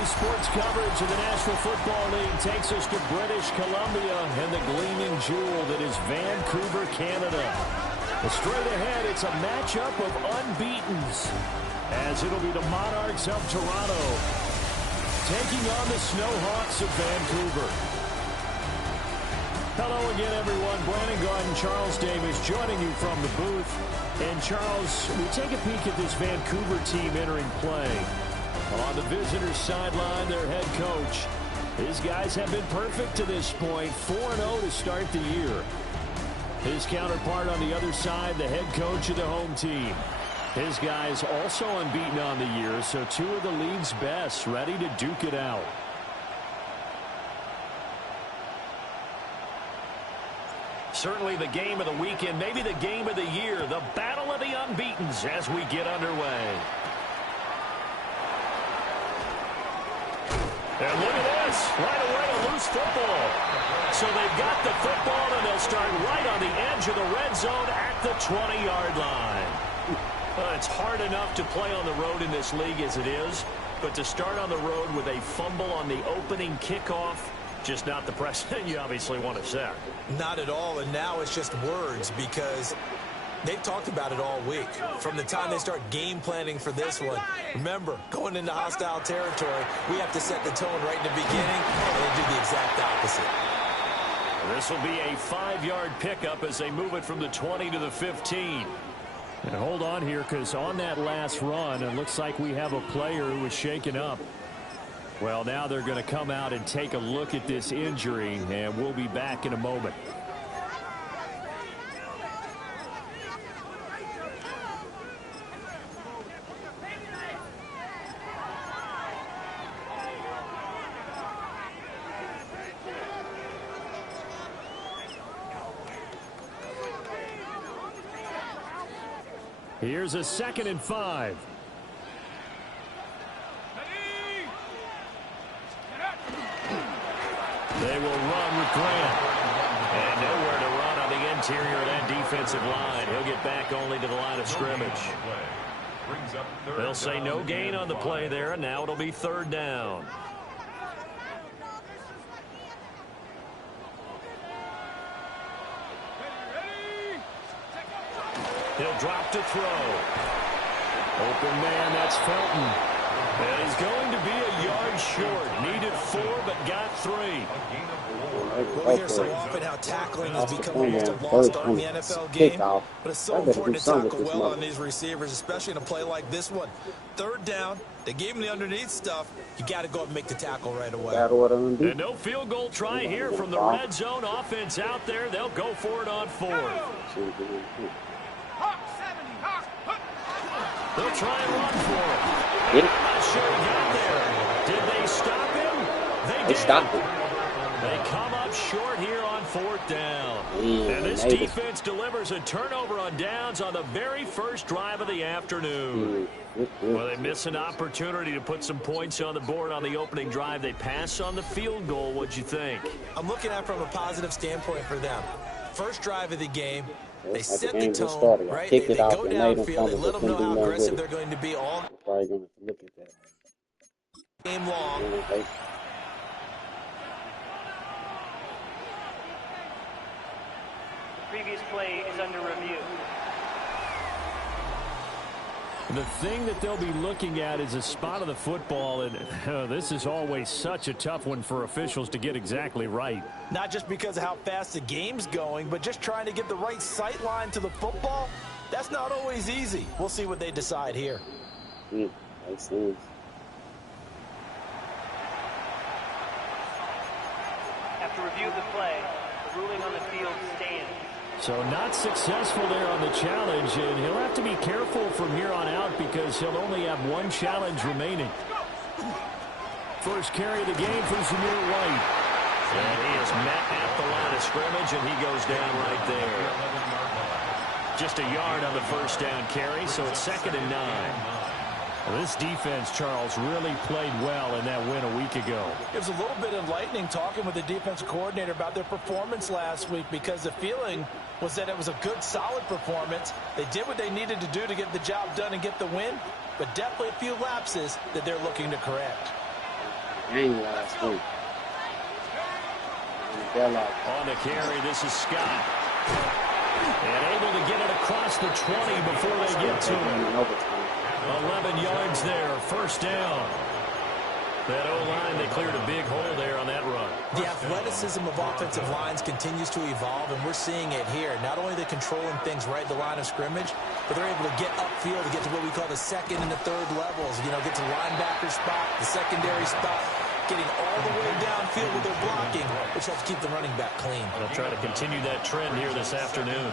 Daily sports coverage of the National Football League takes us to British Columbia and the gleaming jewel that is Vancouver, Canada. But straight ahead, it's a matchup of unbeatens, as it'll be the Monarchs of Toronto taking on the Snowhawks of Vancouver. Hello again, everyone. Brandon Garden, Charles Davis joining you from the booth. And Charles, we take a peek at this Vancouver team entering play. On the visitors' sideline, their head coach. His guys have been perfect to this point, 4-0 to start the year. His counterpart on the other side, the head coach of the home team. His guys also unbeaten on the year, so two of the league's best ready to duke it out. Certainly the game of the weekend, maybe the game of the year, the battle of the unbeatens as we get underway. And look at this, right away a loose football. So they've got the football and they'll start right on the edge of the red zone at the 20-yard line. It's hard enough to play on the road in this league as it is, but to start on the road with a fumble on the opening kickoff, just not the precedent you obviously want to set. Not at all, and now it's just words because they've talked about it all week. From the time they start game planning for this one, remember, going into hostile territory, we have to set the tone right in the beginning and then do the exact opposite. This will be a 5-yard pickup as they move it from the 20 to the 15. And hold on here, because on that last run, it looks like we have a player who was shaken up. Well, now they're going to come out and take a look at this injury, and we'll be back in a moment. Here's a 2nd and 5. They will run with Grant. And nowhere to run on the interior of that defensive line. He'll get back only to the line of scrimmage. They'll say no gain on the play there, and now it'll be 3rd down. He'll drop to throw. Open man, that's Felton. And he's going to be a yard short. Needed 4, but got 3. We hear so often how tackling has become almost a lost art in the NFL game, but it's so important to tackle well on these receivers, especially in a play like this one. 3rd down, they gave him the underneath stuff. You got to go and make the tackle right away. And no field goal try here from the red zone offense out there. They'll go for it on 4th. They'll try and run for it. I'm not sure he got there. Did they stop him? They stopped him. They come up short here on 4th down. And this defense delivers a turnover on downs on the very first drive of the afternoon. Well, they miss an opportunity to put some points on the board on the opening drive. They pass on the field goal. What'd you think? I'm looking at it from a positive standpoint for them. First drive of the game. They set the tone, right? They go downfield. They let them know how aggressive they're going to be all game long. Previous play is under review. The thing that they'll be looking at is a spot of the football, and this is always such a tough one for officials to get exactly right. Not just because of how fast the game's going, but just trying to get the right sight line to the football. That's not always easy. We'll see what they decide here. Makes sense. After review of the play, the ruling on the field stands. So not successful there on the challenge, and he'll have to be careful from here on out because he'll only have 1 challenge remaining. First carry of the game for Zamir White. And he is met at the line of scrimmage, and he goes down right there. Just a yard on the first down carry, so it's 2nd and 9. Well, this defense, Charles, really played well in that win a week ago. It was a little bit enlightening talking with the defensive coordinator about their performance last week because the feeling was that it was a good, solid performance. They did what they needed to do to get the job done and get the win, but definitely a few lapses that they're looking to correct. game last week. On the carry, this is Scott. And able to get it across the 20 before they get to him. 11 yards there, first down. That O-line, they cleared a big hole there on that run. The athleticism of offensive lines continues to evolve, and we're seeing it here. Not only are they controlling things right at the line of scrimmage, but they're able to get upfield to get to what we call the second and the third levels. You know, get to linebacker spot, the secondary spot, getting all the way downfield with their blocking, which helps keep the running back clean. They'll try to continue that trend here this afternoon.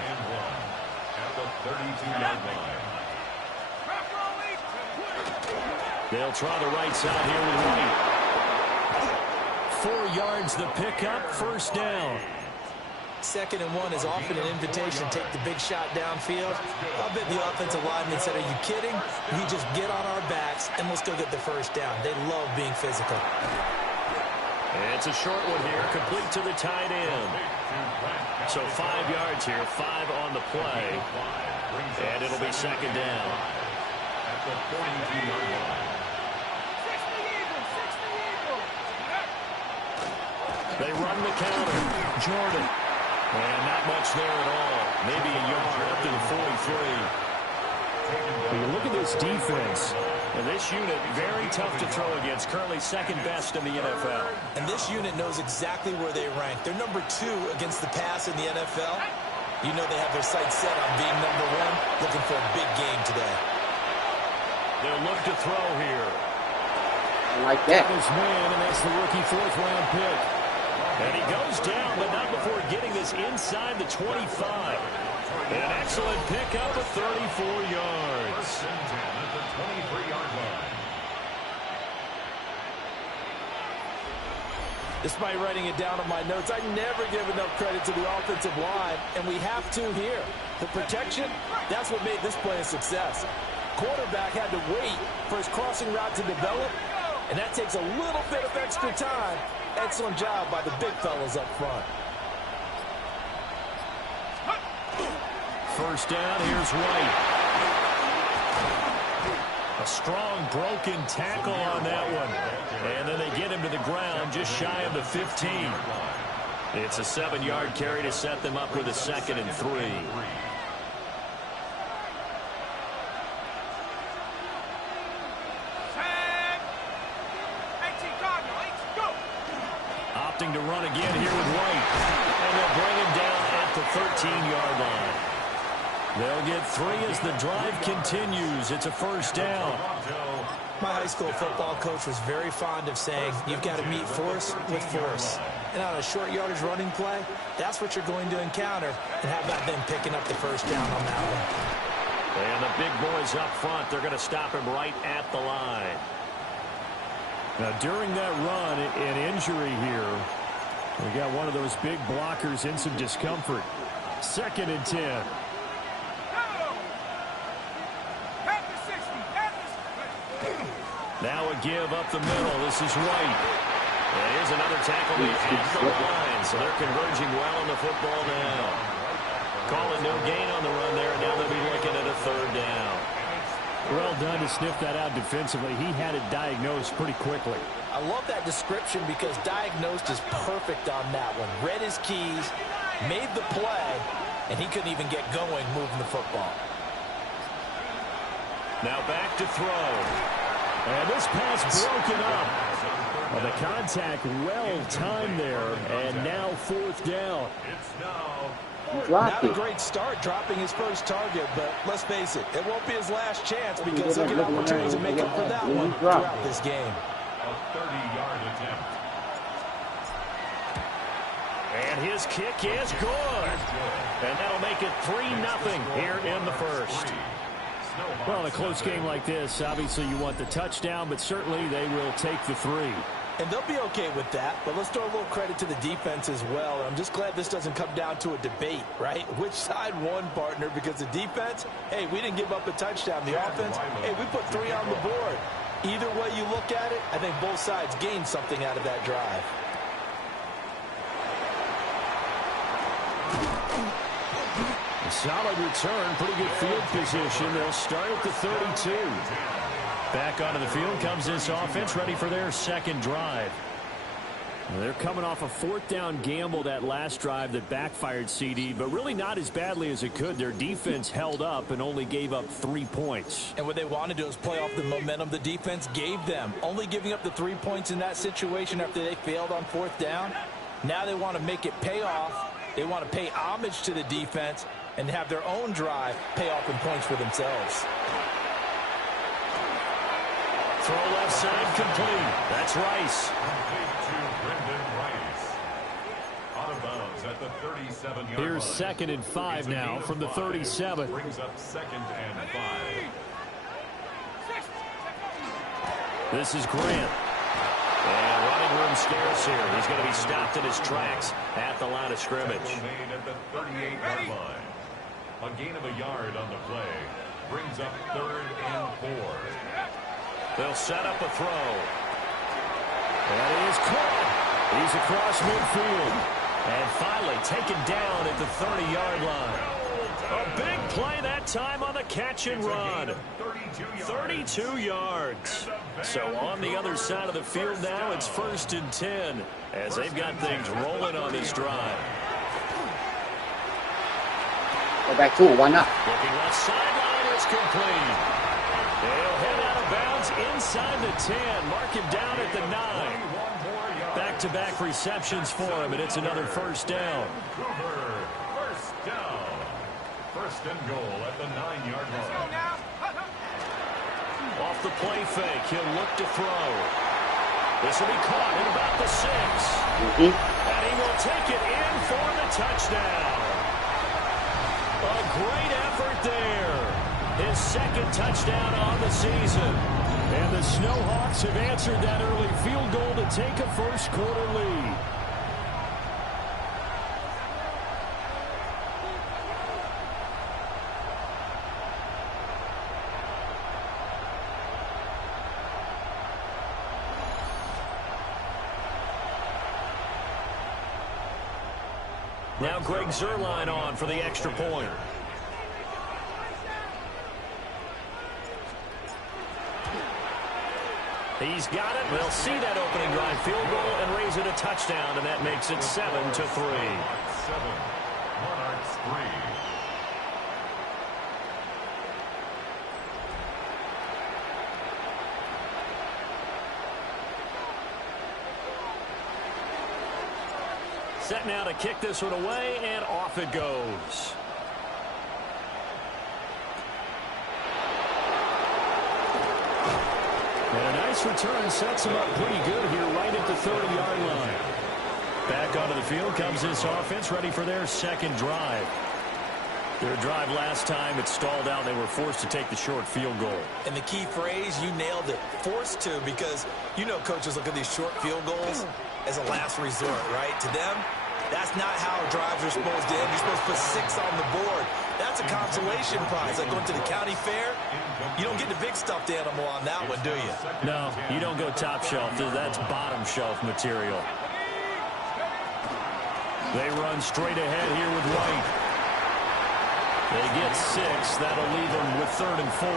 At the 32-yard line. They'll try the right side here with White. 4 yards the pickup, first down. 2nd and 1 is often an invitation to take the big shot downfield. I'll bet the offensive lineman said, are you kidding? We just get on our backs and let's go get the first down. They love being physical. It's a short one here, complete to the tight end. So 5 yards here, 5 on the play. And it'll be second down. At the 42-yard line. They run the counter. Jordan. And not much there at all. Maybe a yard up to the 43. When you look at this defense, and this unit, very tough to throw against. Currently second best in the NFL. And this unit knows exactly where they rank. They're number 2 against the pass in the NFL. You know they have their sights set on being number 1, looking for a big game today. They'll look to throw here. I like that. His man, and that's the rookie 4th-round pick. And he goes down, but not before getting this inside the 25. An excellent pickup of 34 yards. At the 23-yard line. Despite writing it down on my notes, I never give enough credit to the offensive line, and we have to here. The protection, that's what made this play a success. Quarterback had to wait for his crossing route to develop, and that takes a little bit of extra time. Excellent job by the big fellas up front. First down, here's White. A strong broken tackle on that one. And then they get him to the ground just shy of the 15. It's a 7-yard carry to set them up with a 2nd and 3. Opting to run again here with White. And they'll bring him down at the 13-yard line. They'll get 3 as the drive continues. It's a first down. My high school football coach was very fond of saying, you've got to meet force with force. And on a short yardage running play, that's what you're going to encounter. And how about them picking up the first down on that one? And the big boys up front, they're going to stop him right at the line. Now, during that run, an injury here. We got one of those big blockers in some discomfort. 2nd and 10. Now a give up the middle. This is White. And here's another tackle at the line. So they're converging well on the football now. Calling no gain on the run there, and now they'll be looking at a 3rd down. Well done to sniff that out defensively. He had it diagnosed pretty quickly. I love that description because diagnosed is perfect on that one. Read his keys, made the play, and he couldn't even get going moving the football. Now back to throw. And this pass broken up. Well, the contact well timed there, and now 4th down. Not a great start dropping his first target, but let's face it, it won't be his last chance because he'll get opportunities to make up for that one throughout this game. A 30-yard attempt. And his kick is good. And that'll make it 3-0 here in the first. Well, in a close game like this, obviously you want the touchdown, but certainly they will take the 3. And they'll be okay with that, but let's throw a little credit to the defense as well. I'm just glad this doesn't come down to a debate, right? Which side won, partner? Because the defense, hey, we didn't give up a touchdown. The offense, hey, we put 3 on the board. Either way you look at it, I think both sides gained something out of that drive. A solid return, pretty good field position. They'll start at the 32. Back onto the field comes this offense, ready for their second drive. They're coming off a fourth down gamble that last drive that backfired, CD, but really not as badly as it could. Their defense held up and only gave up 3 points. And what they want to do is play off the momentum the defense gave them. Only giving up the 3 points in that situation after they failed on fourth down. Now they want to make it pay off. They want to pay homage to the defense and have their own drive pay off in points for themselves. Throw left side complete. That's Rice. At the 37-yard Here's line. 2nd and 5 now from the 37. Brings up 2nd and 5. This is Grant. And running room scarce here. He's going to be stopped in his tracks at the line of scrimmage. Made at the 38-yard line. A gain of a yard on the play. Brings up 3rd and 4. They'll set up a throw. And he is caught. He's across midfield. And finally taken down at the 30-yard line. A big play that time on the catch and run. 32 yards. So on the other side of the field now, it's 1st and 10 as they've got things rolling on this drive. Go back to it. Why not? Looking left sideline, it's complete. They'll head out of bounds inside the 10. Mark him down at the 9. Back-to-back receptions for him, and it's another first down. Vancouver, first down. 1st and goal at the 9-yard line. Off the play fake, he'll look to throw. This will be caught at about the 6. And he will take it in for the touchdown. A great effort there. His 2nd touchdown on the season. And the Snowhawks have answered that early field goal to take a first-quarter lead. Now Greg Zuerlein on for the extra point. He's got it. They'll see that opening drive field goal and raise it a touchdown, and that makes it 7-3. 7. Monarchs 3. Set now to kick this one away, and off it goes. And a nice return sets him up pretty good here right at the 30-yard line. Back onto the field comes this offense, ready for their second drive. Their drive last time, it stalled out. They were forced to take the short field goal. And the key phrase, you nailed it, forced to, because you know coaches look at these short field goals as a last resort, right? To them, that's not how drives are supposed to end. You're supposed to put 6 on the board. That's a consolation prize. Like going to the county fair, you don't get the big stuffed animal on that one, do you? No, you don't go top shelf. That's bottom shelf material. They run straight ahead here with White. They get 6. That'll leave them with 3rd and 4.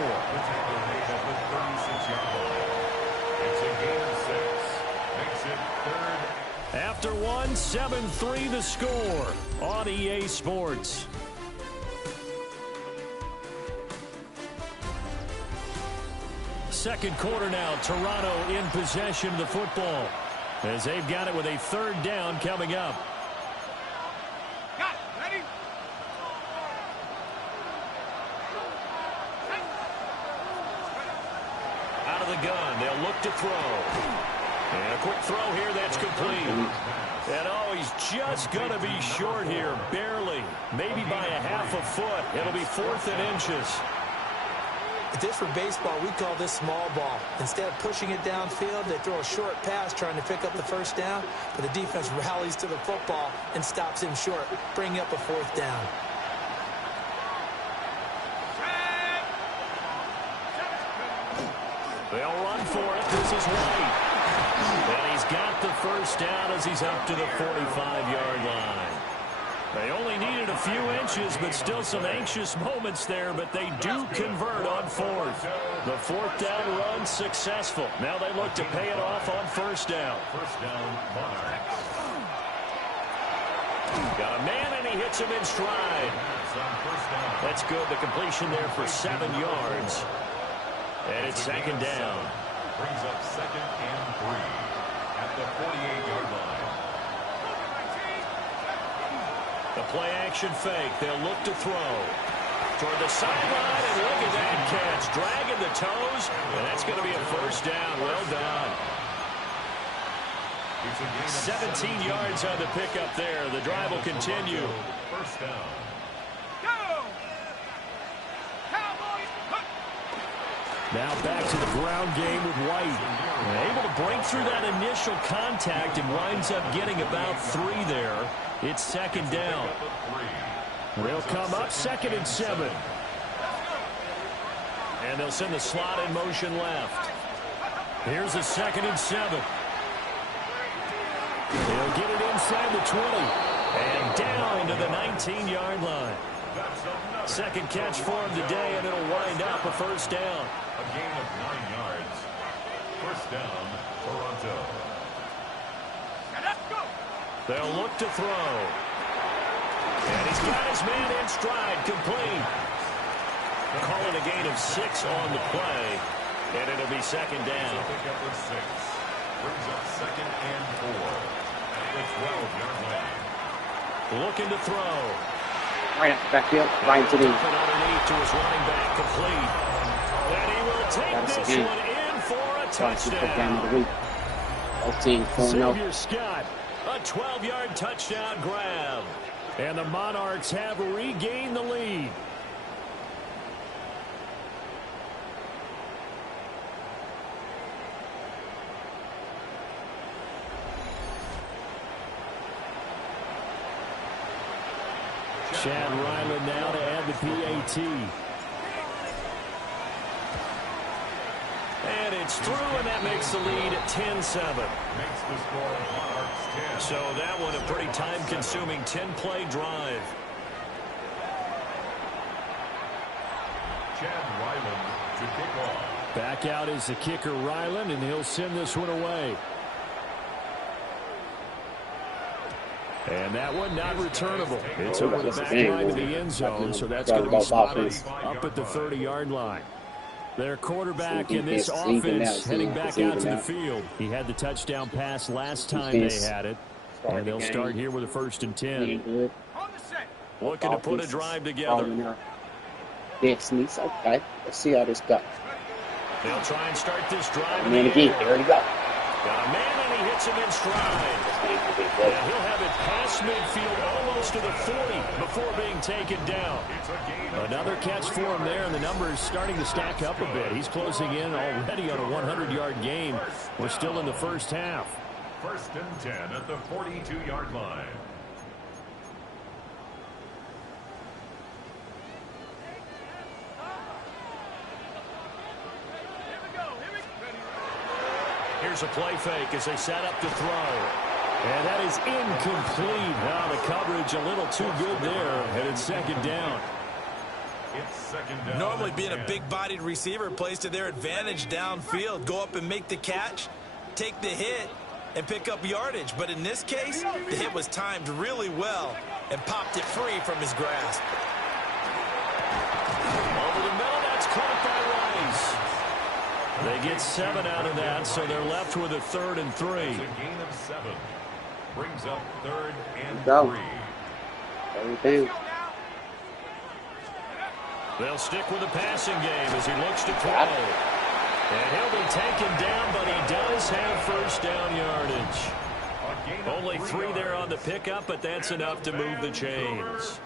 It's a gain of 6. Makes it 3rd. After one, 7-3 the score on EA Sports. Second quarter now, Toronto in possession of the football as they've got it with a 3rd down coming up. Out of the gun, they'll look to throw. And a quick throw here, that's complete. And oh, he's just going to be short here, barely. Maybe by a half a foot. It'll be 4th and inches. If this were baseball, we call this small ball. Instead of pushing it downfield, they throw a short pass trying to pick up the 1st down, but the defense rallies to the football and stops him short, bringing up a 4th down. They'll run for it. This is White. And he's got the 1st down as he's up to the 45-yard line. They only needed a few inches, but still some anxious moments there, but they do convert on 4th. The fourth down run successful. Now they look to pay it off on first down. First down, Monarchs. Got a man, and he hits him in stride. That's good. The completion there for 7 yards. And it's second down. Brings up 2nd and 3 at the 48-yard line. The play action fake. They'll look to throw. Toward the sideline, and look at that catch. Dragging the toes, and that's going to be a first down. Well done. 17 yards on the pickup there. The drive will continue. First down. Now back to the ground game with White. Able to break through that initial contact and winds up getting about 3 there. It's second down. They'll come up 2nd and 7. And they'll send the slot in motion left. Here's a 2nd and 7. They'll get it inside the 20. And down to the 19-yard line. Second catch for him today, and it'll wind up a first down. A gain of 9 yards. First down, Toronto. They'll look to throw. And he's got his man in stride, complete. Calling a gain of 6 on the play. And it'll be second down. Pick up with 6. Brings up 2nd and 4 at the 12-yard line. Looking to throw. Right up the backfield, right into the Underneath to his running back, complete. And he will take this one in for a touchdown. Both teams 4-0. Xavier Scott, a 12-yard touchdown grab. And the Monarchs have regained the lead. Chad Ryland now to add the PAT. And it's through, and that makes the lead at 10-7. Makes the score Monarchs 10. So that one a pretty time-consuming 10-play drive. Chad Ryland to kick off. Back out is the kicker Ryland, and he'll send this one away. And that one not returnable. It's over the back line to the end zone, so that's going to be spotted up at the 30-yard line. Their quarterback in this offense heading back out to the field. He had the touchdown pass last time they had it. And they'll start here with a 1st and 10. Looking to put a drive together. Destiny's okay. Let's see how this goes. They'll try and start this drive. And then again, there we go. Got a man, and he hits him in stride. And he'll have it past midfield almost to the 40 before being taken down. Another catch for him there, and the numbers starting to stack up a bit. He's closing in already on a 100-yard game. We're still in the first half. 1st and 10 at the 42-yard line. Here's a play fake as they set up to throw. And that is incomplete. Now the coverage a little too good there, and it's second down. It's second down. Normally being a big-bodied receiver plays to their advantage downfield. Go up and make the catch, take the hit, and pick up yardage. But in this case, the hit was timed really well and popped it free from his grasp. Over the middle, that's caught by Rice. They get 7 out of that, so they're left with a 3rd and 3. It's a gain of 7. Brings up 3rd and Go. 3. Everything. They'll stick with the passing game as he looks to throw. And he'll be taken down, but he does have first down yardage. Only 3 there on the pickup, but that's enough to move the chains.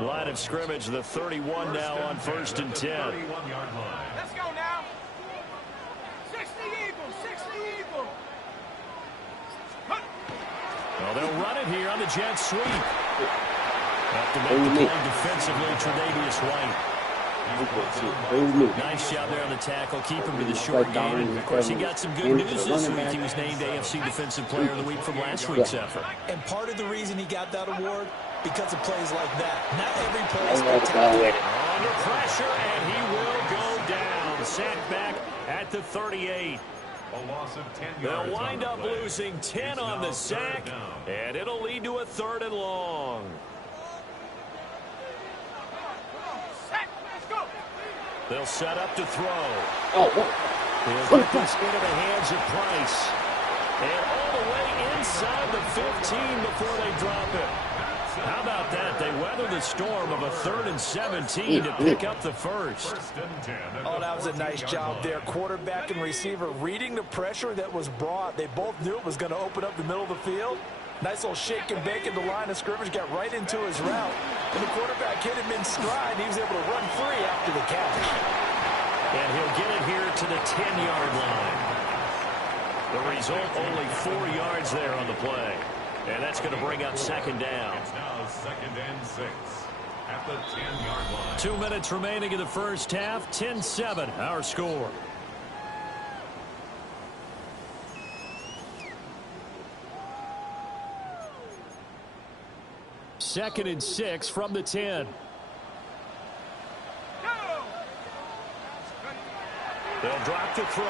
Line of scrimmage, the 31 now on 1st and 10. Let's go now. 60 Eagles, 60 Eagles. Well, they'll run it here on the jet sweep. Have to make the play defensively, Tre'Davious White. Nice job there on the tackle. Keep him to the short game. And of course, he got some good news this week. He was named AFC Defensive Player of the Week from last week's effort. And part of the reason he got that award, because of plays like that. Not every play is spectacular. Under pressure, and he will go down. sack back at the 38. A loss of 10 yards. They'll wind up losing 10 on the sack, and it'll lead to a 3rd and long. They'll set up to throw. He'll get this into the hands of Price. And all the way inside the 15 before they drop it. How about that? They weather the storm of a 3rd and 17 to pick up the first. Oh, that was a nice job there. Quarterback and receiver reading the pressure that was brought. They both knew it was going to open up the middle of the field. Nice little shake and bake at the line of scrimmage. Got right into his route. And the quarterback hit him in stride. He was able to run free after the catch. And he'll get it here to the 10-yard line. The result, only 4 yards there on the play. And that's going to bring up 2nd down. It's now 2nd and 6 at the 10-yard line. 2 minutes remaining in the first half. 10-7, our score. Second and 6 from the 10. They'll drop to throw.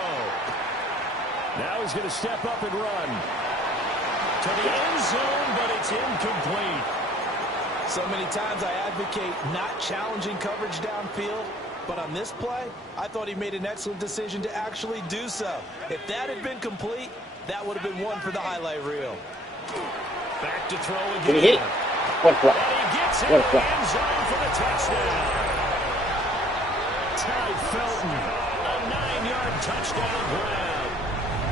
Now he's going to step up and run. To the end zone, but it's incomplete. So many times I advocate not challenging coverage downfield, but on this play, I thought he made an excellent decision to actually do so. If that had been complete, that would have been one for the highlight reel. Back to throw again. Did he hit it? What a play. And he gets in the end zone for the touchdown. Ty Felton, a 9-yard touchdown grab.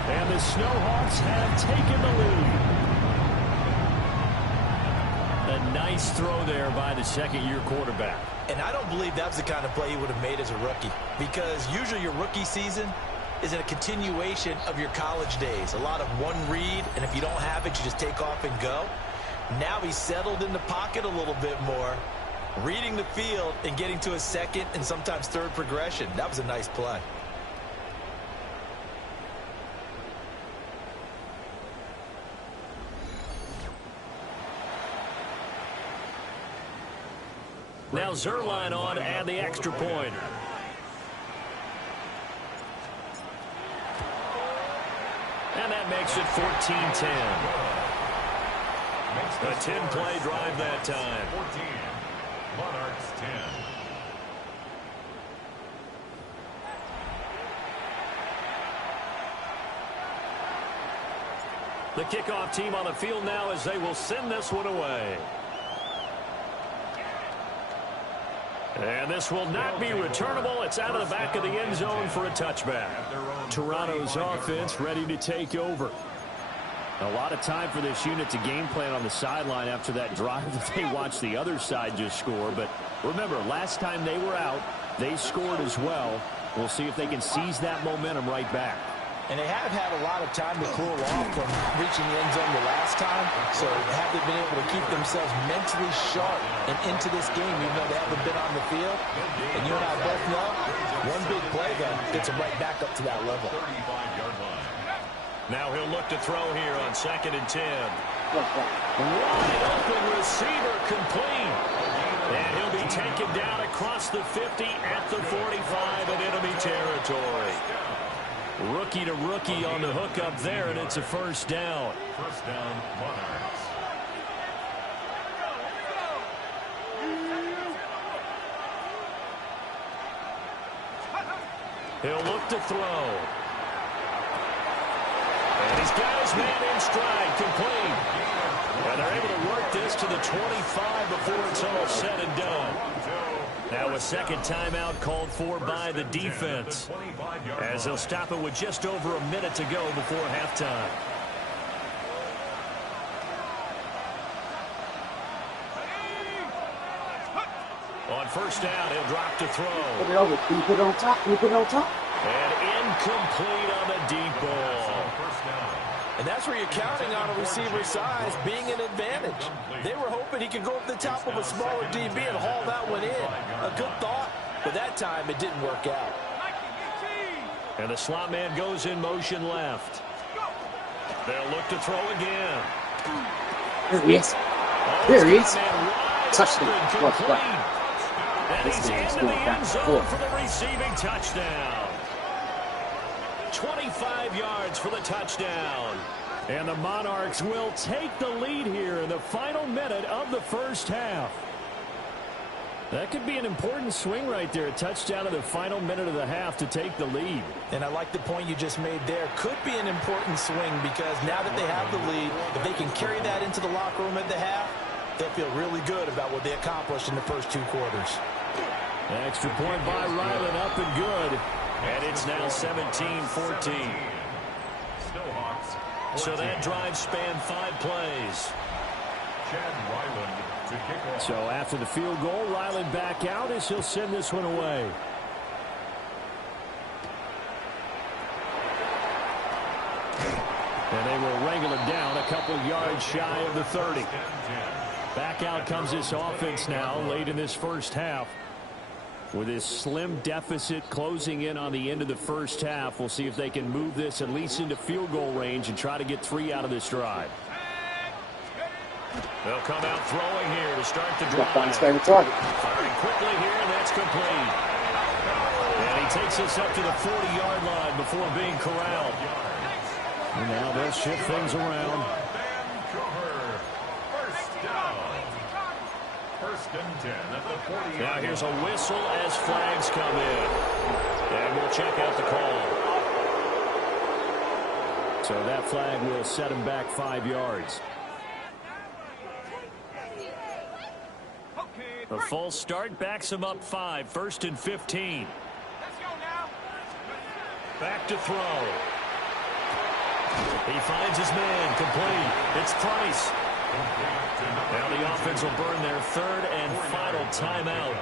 And the Snowhawks have taken the lead. A nice throw there by the second-year quarterback. And I don't believe that was the kind of play he would have made as a rookie, because usually your rookie season is a continuation of your college days. A lot of one read, and if you don't have it, you just take off and go. Now he's settled in the pocket a little bit more, reading the field and getting to a second and sometimes third progression. That was a nice play. Now Zerline on and the extra point. And that makes it 14-10. A 10-play drive that time. 14. Monarchs 10. The kickoff team on the field now as they will send this one away. And this will not be returnable. It's out of the back of the end zone for a touchback. Toronto's offense ready to take over. A lot of time for this unit to game plan on the sideline after that drive that they watched the other side just score. But remember, last time they were out, they scored as well. We'll see if they can seize that momentum right back. And they have had a lot of time to cool off from reaching the end zone the last time. So have they been able to keep themselves mentally sharp and into this game, even though they haven't been on the field? And you and I both know, one big play, though, gets them right back up to that level. 35-yard line. Now he'll look to throw here on 2nd and 10. Wide open receiver complete. And he'll be taken down across the 50 at the 45 in enemy territory. Rookie to rookie on the hook up there, and it's a first down. First down, Monarchs. He'll look to throw. And he's got his man in stride, complete. And they're able to work this to the 25 before it's all said and done. Now a second timeout called for by the defense, as they'll stop it with just over a minute to go before halftime. On first down, he'll drop to throw. Put it over. Can you put it on top? Can you put it on top? And incomplete on the deep ball. And that's where you're counting on a receiver's size being an advantage. They were hoping he could go up the top of a smaller DB and haul that one in. A good thought, but that time it didn't work out. And the slot man goes in motion left. They'll look to throw again. There he is. There he is. Touchdown. And he's into the end zone for the receiving touchdown. 25 yards for the touchdown. And the Monarchs will take the lead here in the final minute of the first half. That could be an important swing right there. A touchdown in the final minute of the half to take the lead. And I like the point you just made there. Could be an important swing because now that they have the lead, if they can carry that into the locker room at the half, they'll feel really good about what they accomplished in the first 2 quarters. Extra point by Ryland, up and good. And it's now 17-14. So that drive spanned 5 plays. Chad Ryland to kick off. So after the field goal, Ryland back out as he'll send this one away. And they will wrangle it down a couple yards shy of the 30. Back out comes this offense now late in this first half. With this slim deficit closing in on the end of the first half, we'll see if they can move this at least into field goal range and try to get 3 out of this drive. They'll come out throwing here to start the drive. Firing quickly here, and that's complete. And he takes this up to the 40-yard line before being corralled. And now they'll shift things around. Vancouver, first down. First and 10 at the 40. Now here's a whistle as flags come in. And we'll check out the call. So that flag will set him back 5 yards. The full start backs him up 5. First and 15. Back to throw. He finds his man. Complete. It's Price. Now the offense will burn their 3rd and final timeout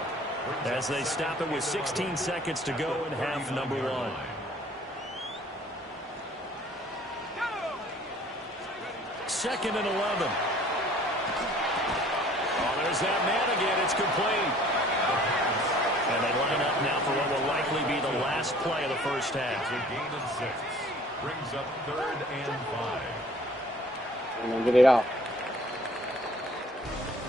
as they stop it with 16 seconds to go in half number 1. Second and 11. Oh, there's that man again. It's complete. And they line up now for what will likely be the last play of the first half. A gain of 6. Brings up 3rd and 5. I'm going to get it out.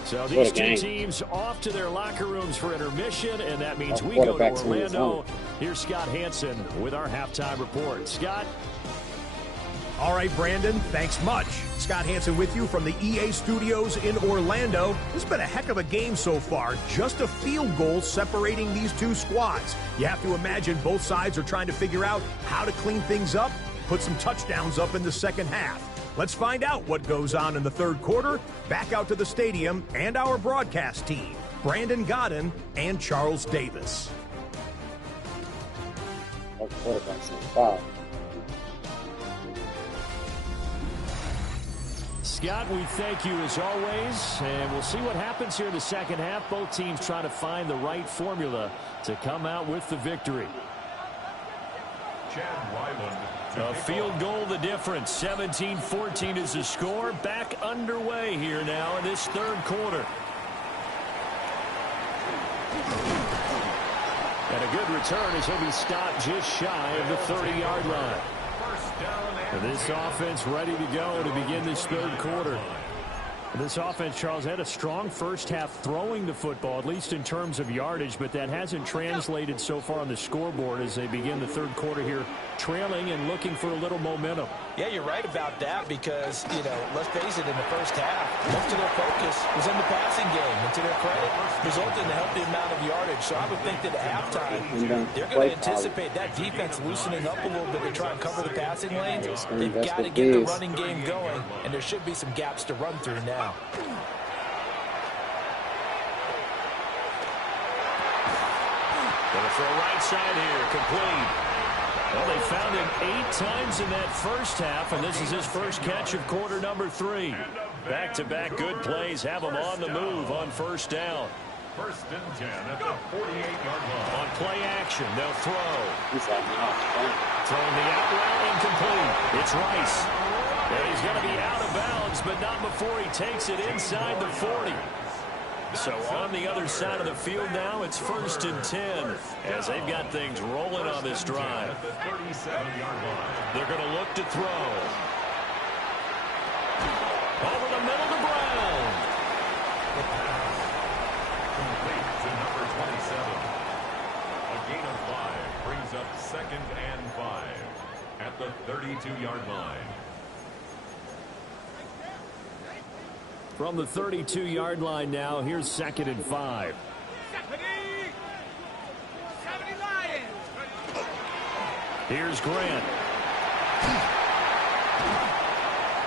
So these two teams off to their locker rooms for intermission, and that means we go to Orlando. Here's Scott Hansen with our halftime report. Scott? All right, Brandon, thanks much. Scott Hansen with you from the EA Studios in Orlando. This has been a heck of a game so far. Just a field goal separating these two squads. You have to imagine both sides are trying to figure out how to clean things up, put some touchdowns up in the second half. Let's find out what goes on in the third quarter. Back out to the stadium and our broadcast team, Brandon Godden and Charles Davis. Scott, we thank you as always, and we'll see what happens here in the second half. Both teams trying to find the right formula to come out with the victory. Chad Ryland. A field goal the difference. 17-14 is the score. Back underway here now in this third quarter. And a good return as he'll be stopped just shy of the 30-yard line. And this offense ready to go to begin this third quarter. This offense, Charles, had a strong first half throwing the football, at least in terms of yardage, but that hasn't translated so far on the scoreboard as they begin the third quarter here, trailing and looking for a little momentum. Yeah, you're right about that because, you know, let's face it, in the first half, most of their focus was in the passing game. And to their credit, resulted in a healthy amount of yardage. So I would think that at halftime, they're going to anticipate that defense loosening up a little bit to try and cover the passing lanes. They've got to get the running game going, and there should be some gaps to run through now. Gonna throw right side here, complete. Well, they found him 8 times in that first half, and this is his first catch of quarter number 3. Back-to-back good plays have him on the move on first down. First and 10 at the 48-yard line. On play action, they'll throw. Throwing the out route incomplete. It's Rice. And he's going to be out of bounds, but not before he takes it inside the 40. So on the other side of the field now, it's first and 10 as they've got things rolling on this drive. They're going to look to throw. Over the middle to Brown. gain of 5 brings up 2nd and 5 at the 32-yard line. From the 32-yard line now, here's 2nd and 5. Here's Grant.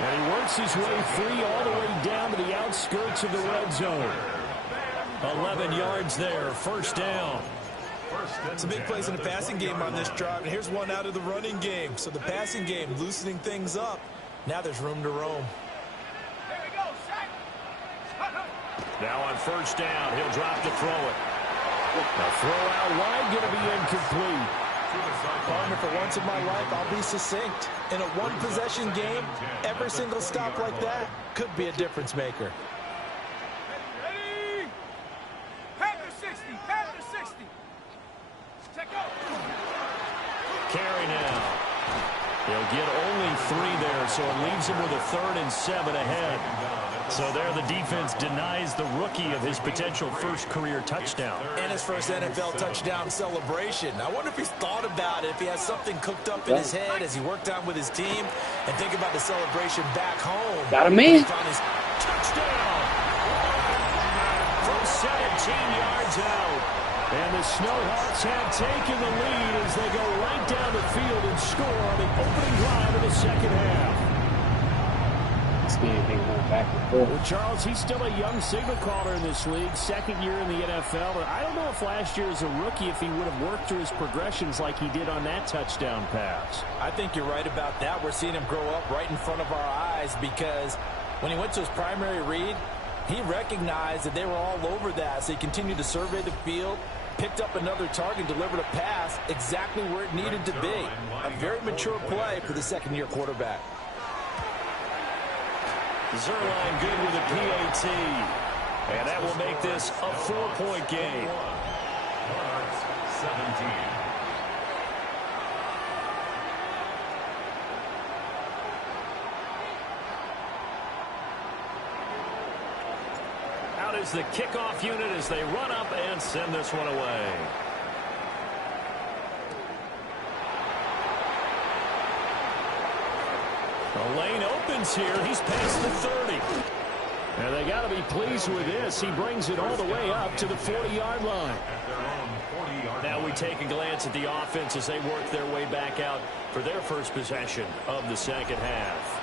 And he works his way free all the way down to the outskirts of the red zone. 11 yards there, first down. Some big plays in the passing game on this drive, and here's one out of the running game. So the passing game loosening things up. Now there's room to roam. Now on first down, he'll drop to throw it. A throw out wide, going to be incomplete. Partner, for once in my life, I'll be succinct. In a one-possession game, every single stop like that could be a difference maker. Ready? Panther 60, Panther 60. Check out. Carry now. He'll get only 3 there, so it leaves him with a 3rd and 7 ahead. So there the defense denies the rookie of his potential first career touchdown. And his first NFL touchdown celebration. I wonder if he's thought about it, if he has something cooked up in his head as he worked on with his team, and think about the celebration back home. Got a man. Touchdown! From 17 yards out. And the Snowhawks have taken the lead as they go right down the field and score on the opening drive of the second half. This man been going back and forth. Well, Charles, he's still a young signal caller in this league, 2nd year in the NFL. But I don't know if last year as a rookie, if he would have worked through his progressions like he did on that touchdown pass. I think you're right about that. We're seeing him grow up right in front of our eyes because when he went to his primary read, he recognized that they were all over that. So he continued to survey the field, picked up another target, delivered a pass exactly where it needed to be. A very mature play for the 2nd-year quarterback. Zerline good with a PAT. And that will make this a 4-point game. 17. Out is the kickoff unit as they run up and send this one away. The lane opens here. He's past the 30. And they got to be pleased with this. He brings it all the way up to the 40-yard line. Now we take a glance at the offense as they work their way back out for their first possession of the second half.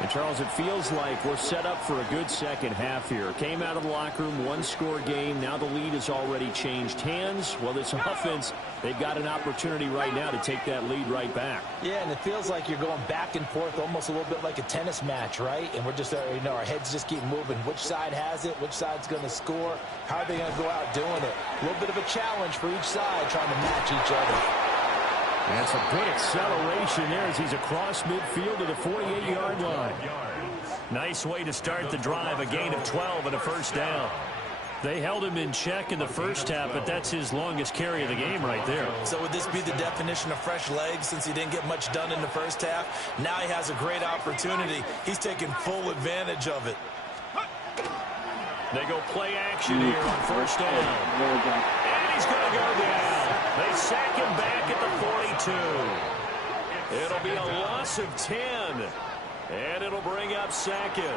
And, Charles, it feels like we're set up for a good second half here. Came out of the locker room, 1-score game. Now the lead has already changed hands. Well, this offense, they've got an opportunity right now to take that lead right back. Yeah, and it feels like you're going back and forth almost a little bit like a tennis match, right? And we're just, our heads just keep moving. Which side has it? Which side's going to score? How are they going to go out doing it? A little bit of a challenge for each side trying to match each other. That's a good acceleration there as he's across midfield to the 48-yard line. Nice way to start the drive, a gain of 12 and a first down. They held him in check in the first half, but that's his longest carry of the game right there. So would this be the definition of fresh legs since he didn't get much done in the first half? Now he has a great opportunity. He's taking full advantage of it. They go play action here on first down. And he's going to go down. They sack him back at the 42. It'll be a loss of 10. And it'll bring up 2nd.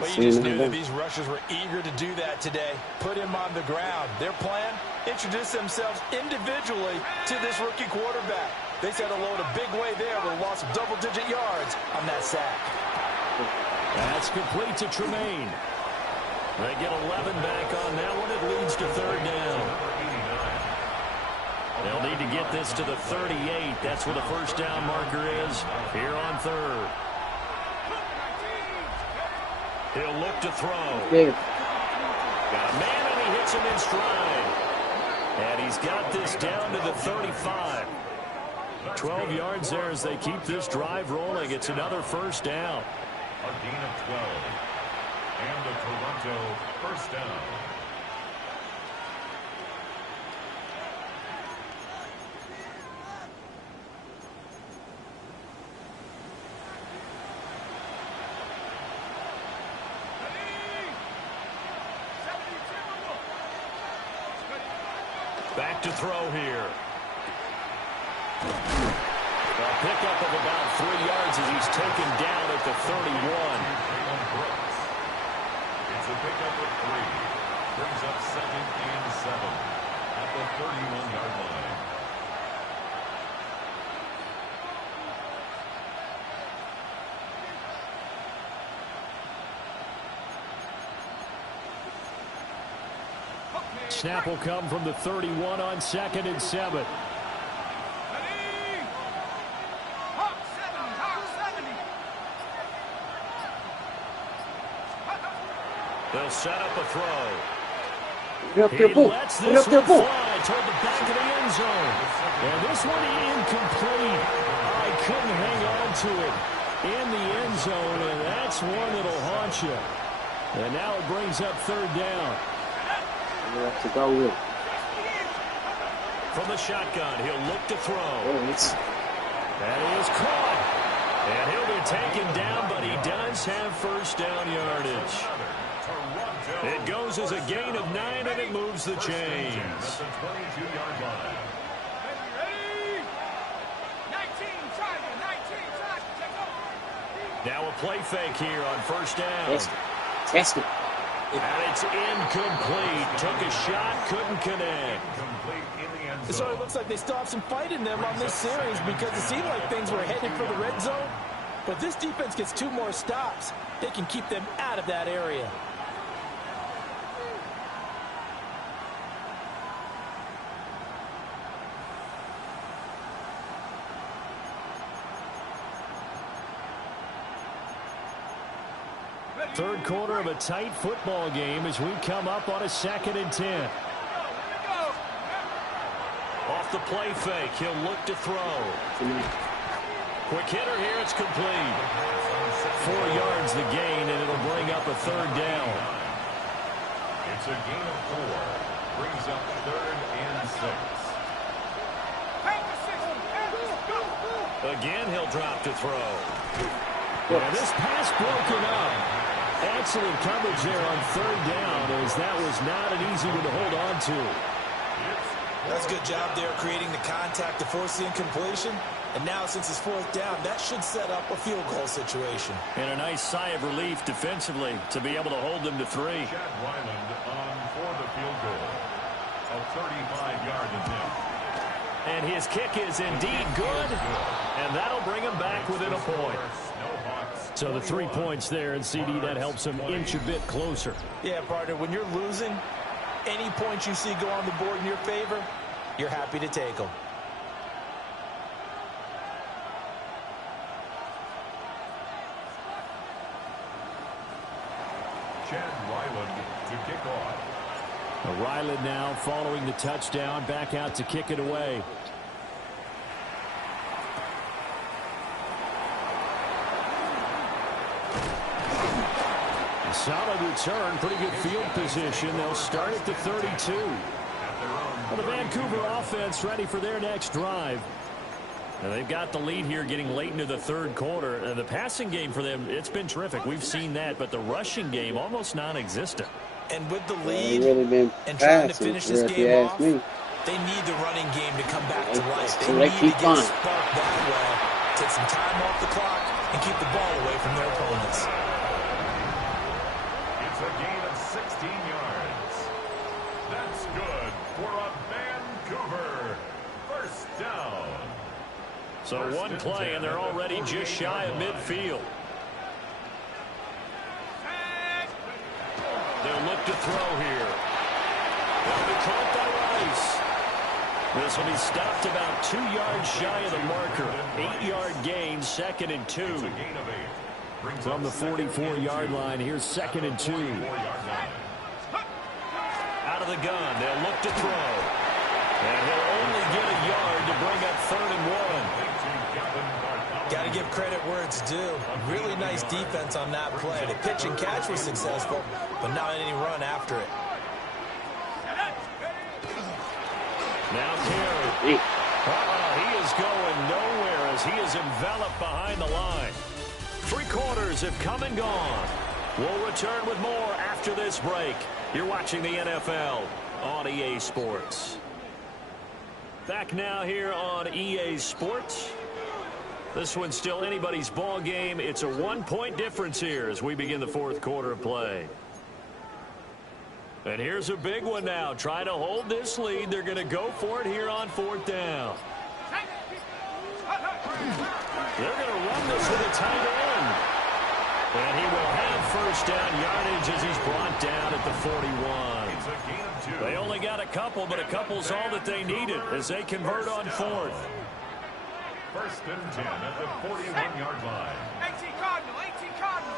But you just knew that these rushers were eager to do that today. Put him on the ground. Their plan, introduce themselves individually to this rookie quarterback. They said hello in a big way there with a loss of double-digit yards on that sack. That's complete to Tremaine. They get 11 back on that one. It leads to 3rd down. They'll need to get this to the 38. That's where the first down marker is here on 3rd. He'll look to throw. Got a man, and he hits him in stride. And he's got this down to the 35. 12 yards there as they keep this drive rolling. It's another first down. A gain of 12. And a Toronto first down. Back look to throw here. A pickup of about 3 yards as he's taken down at the 31. It's a pickup of 3. Brings up 2nd and 7 at the 31-yard line. Snap will come from the 31 on 2nd and 7. They'll set up a throw. He lets this one fly toward the back of the end zone. And this one incomplete. I couldn't hang on to it in the end zone, and that's one that'll haunt you. And now it brings up 3rd down. To go with. From the shotgun, he'll look to throw. That is caught. And he'll be taken down, but he does have 1st down yardage. It goes as a gain of 9, and it moves the chains. Now a play fake here on 1st down. Test it. And it's incomplete. Took a shot, couldn't connect. So it looks like they still have some fight in them on this series because it seemed like things were headed for the red zone. But this defense gets 2 more stops. They can keep them out of that area. Third quarter of a tight football game as we come up on a 2nd and 10. Off the play fake, he'll look to throw. Quick hitter here, it's complete. 4 yards the gain, and it'll bring up a 3rd down. It's a gain of 4. Brings up 3rd and 6. Again, he'll drop to throw. And this pass broken up. Excellent coverage there on 3rd down, as that was not an easy one to hold on to. That's a good job there creating the contact to force the incompletion. And now, since it's 4th down, that should set up a field goal situation. And a nice sigh of relief defensively to be able to hold them to 3. Chad Ryland on for the field goal. A 35-yard attempt. And his kick is indeed good. And that'll bring him back within a point. So the 3 points there, and CD, that helps him inch a bit closer. Yeah, partner, when you're losing, any points you see go on the board in your favor, you're happy to take them. Chad Ryland to kick off. Ryland now following the touchdown, back out to kick it away. Solid return, pretty good field position. They'll start at the 32. Well, the Vancouver offense ready for their next drive. Now they've got the lead here getting late into the 3rd quarter. The passing game for them, it's been terrific. We've seen that, but the rushing game almost non-existent. And with the lead really and trying to finish this game off, they need the running game to come back to life. They need to get sparked that way, take some time off the clock, and keep the ball away from their opponents. A gain of 16 yards. That's good for a Vancouver 1st down. So 1 play, and they're already just shy of midfield. They'll look to throw here. They'll be caught by Rice. This will be stopped about 2 yards shy of the marker. 8-yard gain, 2nd and 2. It's a gain of 8. From the 44-yard line, here's 2nd and 2. Out of the gun, they'll look to throw. And he'll only get a yard to bring up 3rd and 1. Got to give credit where it's due. Really nice defense on that play. The pitch and catch was successful, but not any run after it. Now Carey. He is going nowhere as he is enveloped behind the line. 3 quarters have come and gone. We'll return with more after this break. You're watching the NFL on EA Sports. Back now here on EA Sports. This one's still anybody's ball game. It's a 1-point difference here as we begin the fourth quarter of play. And here's a big one now. Trying to hold this lead. They're going to go for it here on fourth down. They're going to run this with a tight end. And he will have first down yardage as he's brought down at the 41. They only got a couple, but a couple's all that they needed as they convert on fourth. First and 10 at the 41-yard line. 18 Cardinal, 18 Cardinal.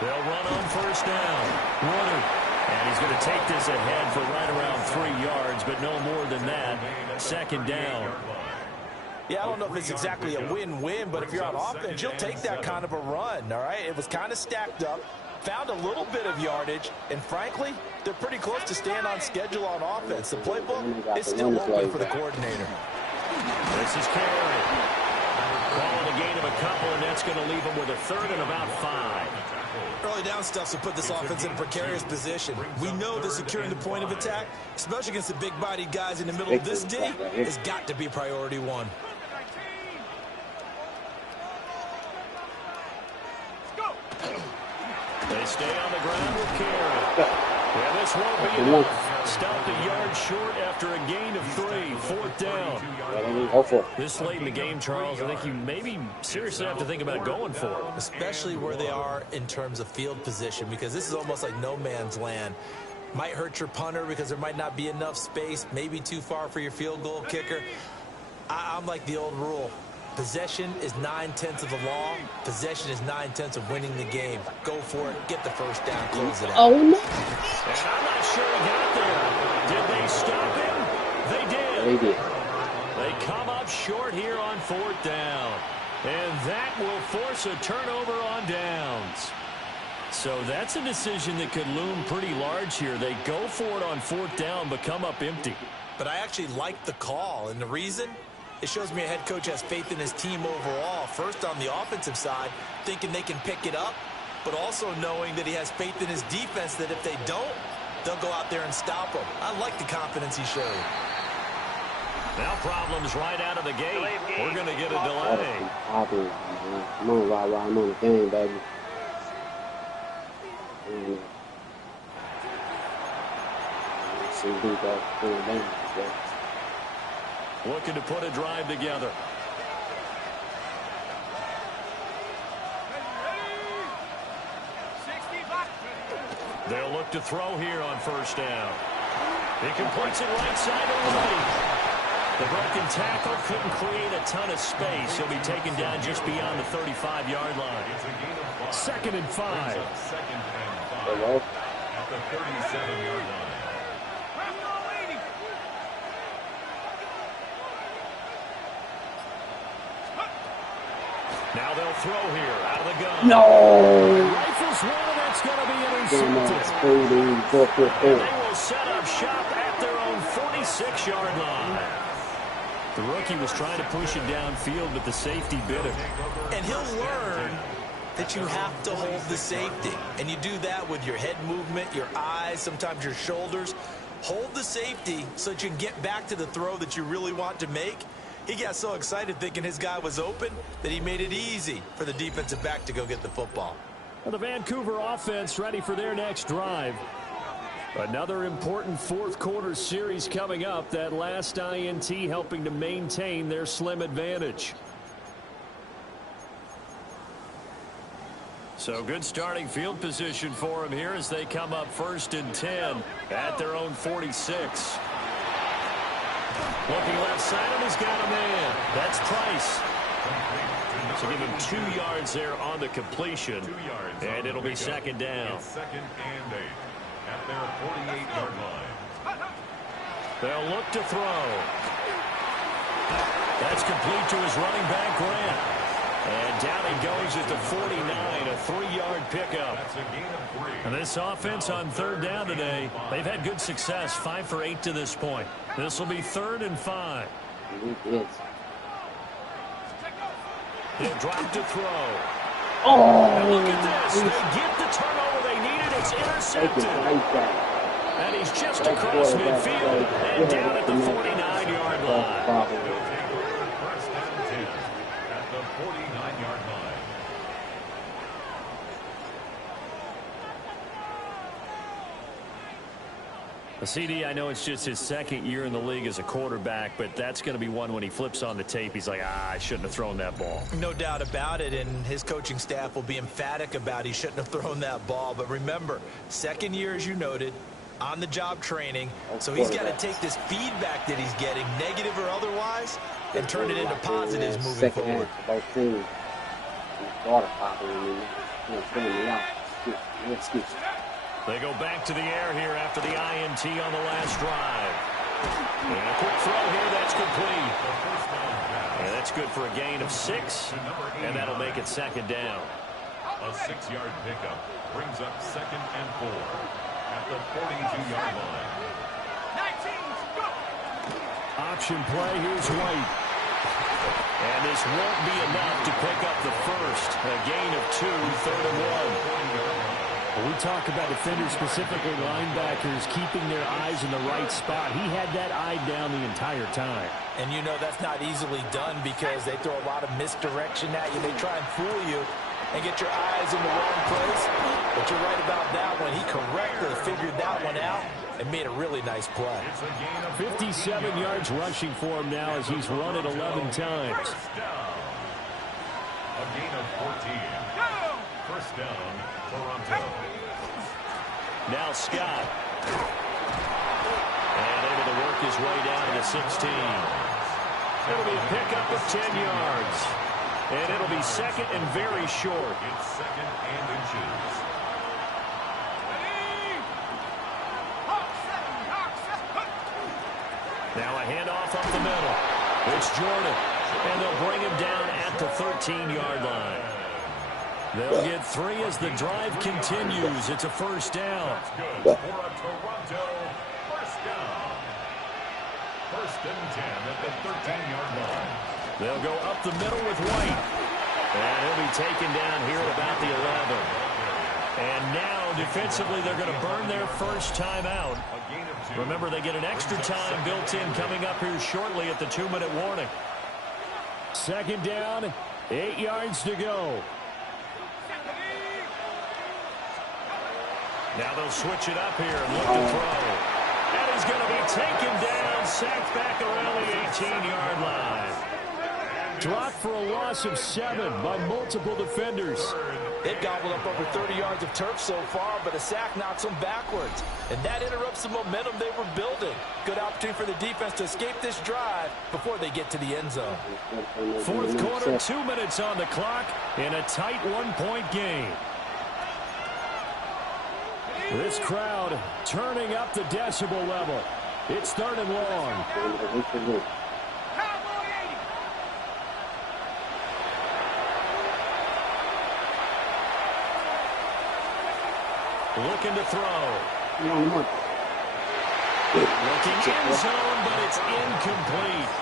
They'll run on first down. Woodard. And he's going to take this ahead for right around 3 yards, but no more than that. Second down. Yeah, I don't know if it's exactly a win-win, but if you're on offense, you'll take that kind of a run, all right? It was kind of stacked up, found a little bit of yardage, and frankly, they're pretty close to staying on schedule on offense. The playbook is still open for the coordinator. This is Carey. Calling a gain of a couple, and that's going to leave them with a third and about 5. Early down stuff will put this offense in a precarious position. We know that securing the point of attack, especially against the big-bodied guys in the middle of this D, has got to be priority one. They stay on the ground with Carey. Yeah, this won't be enough. Stopped a yard short after a gain of 3. Fourth down. This late in the game, Charles, I think you maybe seriously have to think about going for it. Especially where they are in terms of field position, because this is almost like no man's land. Might hurt your punter because there might not be enough space, maybe too far for your field goal kicker. I'm like the old rule. Possession is 9/10 of the law. Possession is 9/10 of winning the game. Go for it. Get the first down. Close it out. Oh, no. And I'm not sure he got there. Did they stop him? They did. They did. They come up short here on fourth down. And that will force a turnover on downs. So that's a decision that could loom pretty large here. They go for it on fourth down, but come up empty. But I actually like the call. And the reason? It shows me a head coach has faith in his team overall. First on the offensive side, thinking they can pick it up, but also knowing that he has faith in his defense that if they don't, they'll go out there and stop them. I like the confidence he showed. Now problems right out of the gate. We're going to get a delay. Come on, I'm on the game, baby. Looking to put a drive together. They'll look to throw here on first down. He completes it right side away. The broken tackle couldn't create a ton of space. He'll be taken down just beyond the 35-yard line. Second and 5. Hello? At the 37-yard line. Now they'll throw here out of the gun. No! Rifles one, and that's going to be intercepted. They will set up shop at their own 46-yard line. The rookie was trying to push it downfield, but the safety bit him. And he'll learn that you have to hold the safety. And you do that with your head movement, your eyes, sometimes your shoulders. Hold the safety so that you can get back to the throw that you really want to make. He got so excited thinking his guy was open that he made it easy for the defensive back to go get the football. Well, the Vancouver offense ready for their next drive. Another important fourth quarter series coming up. That last INT helping to maintain their slim advantage. So good starting field position for them here as they come up first and 10 at their own 46. Looking left side of him, he's got a man. That's Price. So give him 2 yards there on the completion. 2 yards. And it'll be second down. Second and 8 at their 48-yard line. They'll look to throw. That's complete to his running back, Grant. And down he goes at the 49, a 3-yard pickup. That's a gain of 3. And this offense on third down today, they've had good success, 5 for 8 to this point. This will be 3rd and 5. He'll drop to throw. Oh! Now look at this. They get the turnover they It's intercepted. And he's just across midfield and down at the 49-yard line. First and 10 at the 49-yard line. CD, I know it's just his second year in the league as a quarterback, but that's going to be one when he flips on the tape, he's like, I shouldn't have thrown that ball. No doubt about it, and his coaching staff will be emphatic about he shouldn't have thrown that ball. But remember, second year, as you noted, on-the-job training, so he's got to take this feedback that he's getting, negative or otherwise, and turn it into positives moving forward. They go back to the air here after the INT on the last drive. And a quick throw here, that's complete. And that's good for a gain of 6, and that'll make it second down. A 6-yard pickup brings up 2nd and 4 at the 42-yard line. 19, go! Option play, here's White. And this won't be enough to pick up the first. A gain of 2, 3rd and 1. When we talk about defenders, specifically linebackers, keeping their eyes in the right spot. He had that eye down the entire time. And you know that's not easily done because they throw a lot of misdirection at you. They try and fool you and get your eyes in the wrong place. But you're right about that one. He correctly figured that one out and made a really nice play. 57 yards rushing for him now as he's run it 11 times. A gain of 14. First down, Toronto. Now Scott. And able to work his way down to the 16. It'll be a pickup of 10 yards. And it'll be second and very short. It's 2nd and inches. Now a handoff up the middle. It's Jordan. And they'll bring him down at the 13-yard line. They'll get 3 as the drive continues. It's a first down. Good for a Toronto first down. 1st and 10 at the 13-yard line. They'll go up the middle with White. And he'll be taken down here at about the 11. And now, defensively, they're going to burn their first time out. Remember, they get an extra time built in coming up here shortly at the 2-minute warning. Second down, 8 yards to go. Now they'll switch it up here and look to throw. And he's going to be taken down, sacked back around the 18-yard line. Dropped for a loss of 7 by multiple defenders. They've gobbled up over 30 yards of turf so far, but a sack knocks them backwards. And that interrupts the momentum they were building. Good opportunity for the defense to escape this drive before they get to the end zone. Fourth quarter, 2 minutes on the clock in a tight 1-point game. This crowd turning up the decibel level. It's 3rd and long. Looking to throw. Looking end zone, but it's incomplete.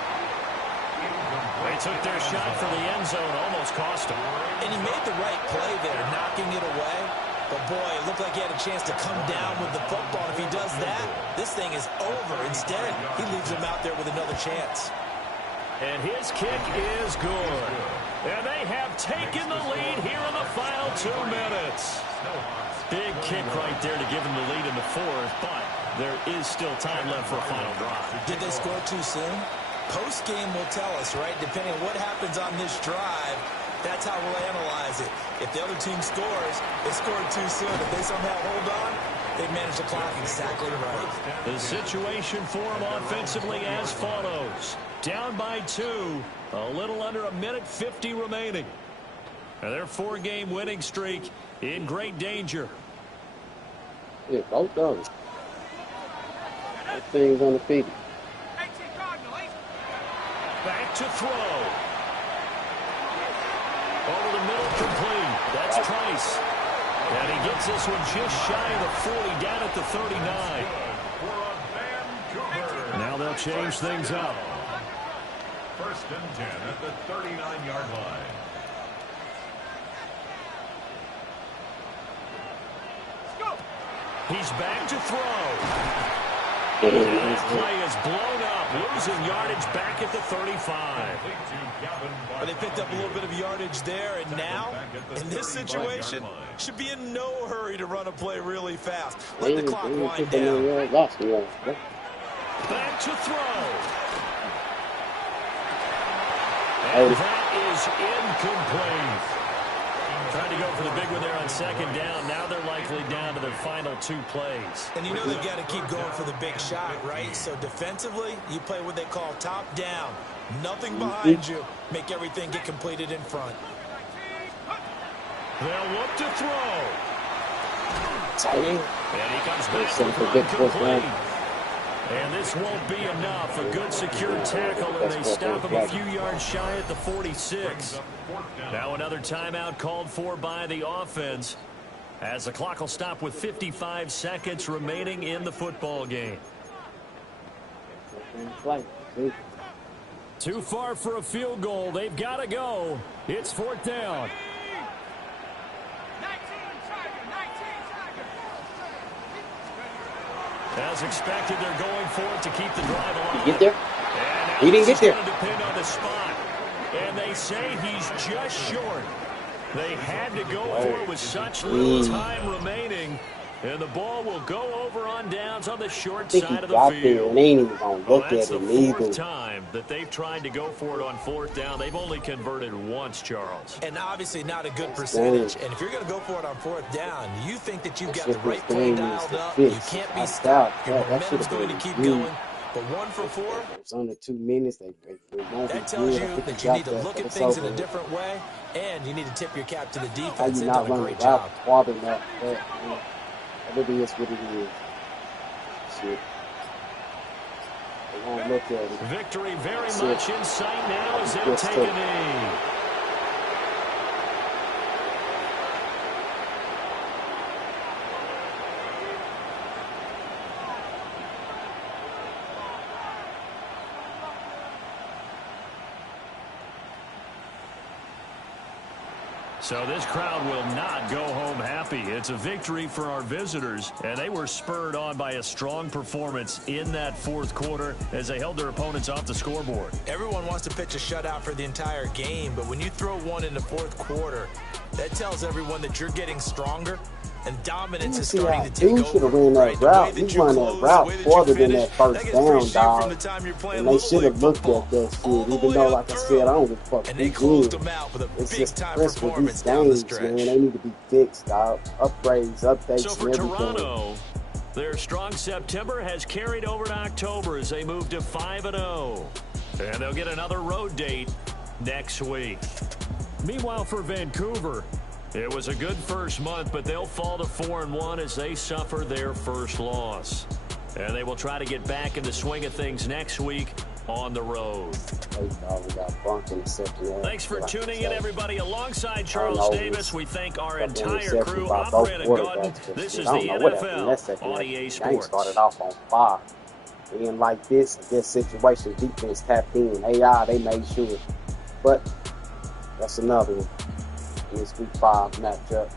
They took their shot for the end zone, almost cost him. And he made the right play there, knocking it away. But boy, it looked like he had a chance to come down with the football. If he does that, this thing is over. Instead, he leaves him out there with another chance. And his kick is good. And they have taken the lead here in the final 2 minutes. Big kick right there to give them the lead in the 4th, but there is still time left for a final drive. Did they score too soon? Post-game will tell us, right? Depending on what happens on this drive, that's how we'll analyze it. If the other team scores, they scored too soon. If they somehow hold on, they manage the clock exactly right. The situation for them offensively as follows. Down by 2, a little under 1:50 remaining. And their 4-game winning streak in great danger. Yeah, both of them. That thing's undefeated. Back to throw. Over the middle, complete. That's Trice. And he gets this one just shy of the 40, down at the 39. Now they'll change things up. 1st and 10 at the 39-yard line. He's back to throw. That play is blown up, losing yardage back at the 35. But they picked up a little bit of yardage there, and now, in this situation, should be in no hurry to run a play really fast. Let the clock wind down. Back to throw. And that is incomplete. Trying to go for the big one there on second down. Now they're likely down to their final 2 plays. And you know they've got to keep going for the big shot, right? So defensively, you play what they call top down. Nothing behind you. Make everything get completed in front. They'll look to throw. And he comes back with incomplete. And this won't be enough. A good secure tackle, and they stop him a few yards shy at the 46. Now another timeout called for by the offense, as the clock will stop with 55 seconds remaining in the football game. Too far for a field goal. They've got to go. It's 4th down. As expected, they're going for it to keep the drive alive. He get there? He didn't get there. Depend on the spot. And they say he's just short. They had to go for it with such little time remaining. And the ball will go over on downs on the short side of the field. And ain't even gonna look That's at the it 4th time that they've tried to go for it on 4th down. They've only converted once, Charles. And obviously not a good percentage. And if you're going to go for it on 4th down, you think that you've got the right play dialed up. You can't be stopped. Your momentum's going to keep going. But 1 for 4, it's under 2 minutes. That tells you that you need to look at things in a different way, and you need to tip your cap to the defense. They've done a great job. It is what it is. Shit. They won't look at it. Victory very much in sight now as they'll take a knee. So this crowd will not go home happy. It's a victory for our visitors, and they were spurred on by a strong performance in that 4th quarter as they held their opponents off the scoreboard. Everyone wants to pitch a shutout for the entire game, but when you throw one in the 4th quarter, that tells everyone that you're getting stronger, and dominance is starting to take over. Should have ran that route. He run that route farther than that 1st down, dog. And they should have looked at that shit. Even though, like I said, I don't give a fuck. And they closed them out with a big-time performance down the stretch. Man, they need to be fixed, dog. Upgrades, updates, so for Toronto, their strong September has carried over to October as they move to 5-0. And they'll get another road date next week. Meanwhile, for Vancouver, it was a good first month, but they'll fall to 4-1 as they suffer their first loss. And they will try to get back in the swing of things next week on the road. Thanks for tuning in, everybody. Alongside Charles Davis, we thank our entire crew. I'm Brandon Gordon. This is the NFL on EA Sports. Started off on fire. And like this situation, defense tapped in. AI, they made sure. But that's another one. This week 5 matchup.